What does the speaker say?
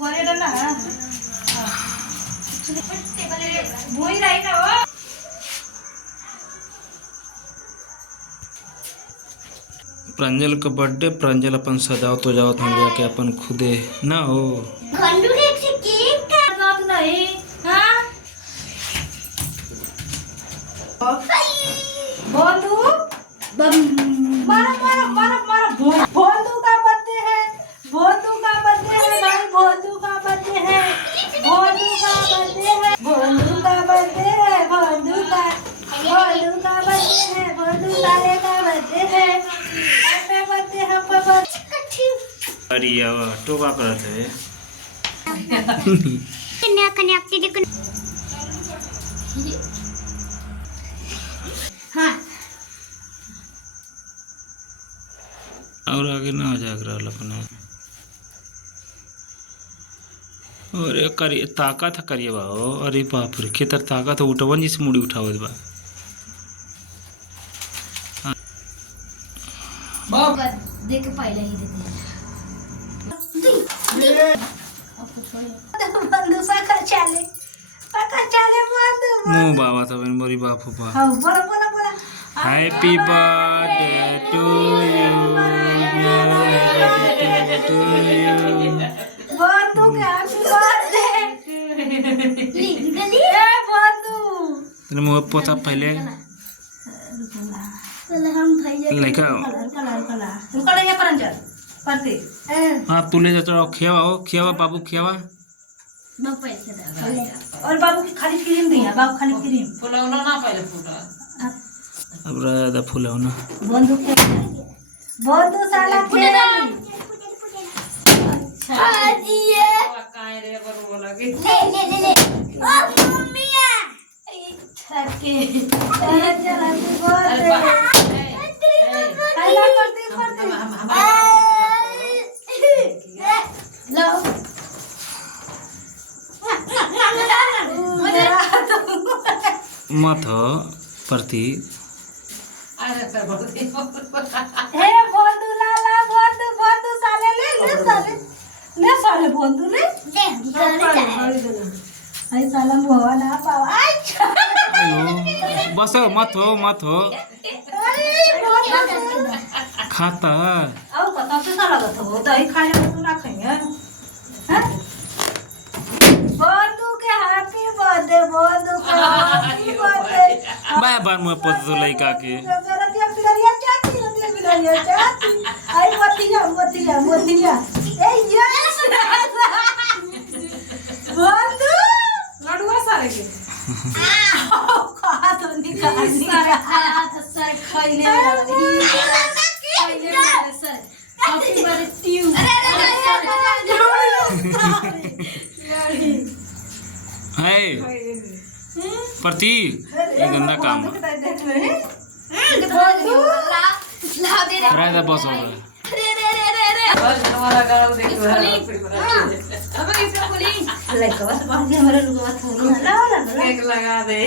बरे डाला वही रही ना वो। प्रांजल का बर्थडे, प्रांजल अपन सजाओ तो जाओ हम जाके अपन खुदे ना हो। खंडू के से केक का बात नहीं हां बोलू मारा मारा मारा मारा बोलू का बर्थडे है, बोलू का बर्थडे है भाई, बोलू का बर्थडे है, बोलू का बर्थडे है, बोलू का बर्थडे है, बोलू का बर्थडे है, बोलू सारे का बर्थडे है, हैप्पी बर्थडे हैप्पी बर्थडे। अरे यार टोबा करत है कन्या कन्या तेरे को हाँ और आगे ना जाग रहा अपने। अरे करिए ताकत करिए बा। अरे बाप रे खेतर ताकत उठवन जिसे मुड़ी उठावत बा। बाबा देख पहले ही देते बंदू साखर चाले बंदू मुंह बाबा तो बड़ी बाप बा। हां बोला बोला बोला हैप्पी बर्थडे टू यू, बंदू के हैप्पी बर्थडे गली ए बंदू तेरे मुंह पोता पहले चल हम भैया लड़का कलर ये परंजल करते हाँ तू ले जा चलो खियावा हो खियावा बाबू खियावा। बाबू पैसे दे और बाबू की खाली क्रीम दिया, बाबू खाली क्रीम फुलौना ना पहले फूटा अब ज्यादा फूल हो ना बंदू के बंदू साला के अच्छा ये काहे रे बरो लगे ले ले ले ले ओ मम्मिया छके चला चला बोल हेलो करती करती लो मत हो प्रति अरे कर बोल दे हे बंदू लाला बंदू बंदू साले ले साले बंदू ले आई साला मोह ना पावा अच्छा बस मत हो खाता आओ पता तो साला तो दही खाने में तू ना खाएंगे बंदू के हैप्पी बर्थडे बंदू का हैप्पी बर्थडे बाय बार मुंह पोत तो लइका के पिलरिया चाची आई मोतिया ए यस बंदू लडुआ सारे के कहा तो निकाल सारे खइले सर हैप्पी बर्थडे है प्रति ये गंदा काम है रायदा बस हो गया और हमारा गाँव देखो अब इसका बोली लाइक बस बाहर हमारे लोग बात हो रहा है एक लगा दे